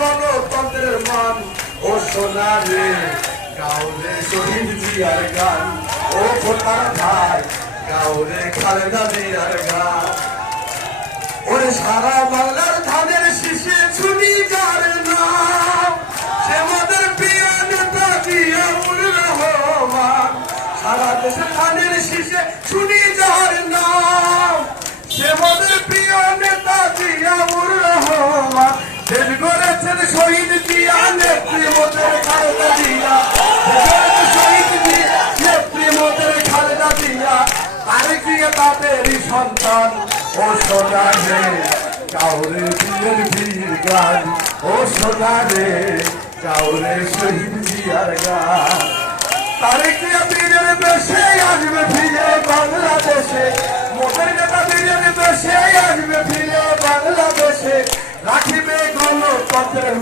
গণতন্ত্রের মান। ও সোনা রে গাওরে শহীদ জিয়ার গান, ও খোদার ভাই গাওরে খালেদা জিয়ার গান। ওরে সারা বাংলার ধানের শীষে ছুরি যার নাম, সে মোদের প্রিয় নেতা জিয়াউর রহমান। সারা দেশে ধানের শীষে ছুরি যার নাম, সে মোদের প্রিয় নেতা জিয়াউর রহমান। দেশ গড়েছেন শহীদ জিয়া, নেত্রী মোদের খালেদা জিয়া। শহীদ জিয়া, নেত্রী মোদের খালেদা জিয়া। তারেক জিয়া তাদেরই সন্তান। ও সোনা রে কাউরে বিয়ের বীর গান, ও সোনা রে কাউরে শহীদ জিয়ার গান। তারেক জিয়া বীরের বেশে আসবে ফিরে বাংলাদেশে, মোদের নেতা বীরের বেশে আসবে ফিরে বাংলাদেশে। রাখিবে গণতন্ত্রের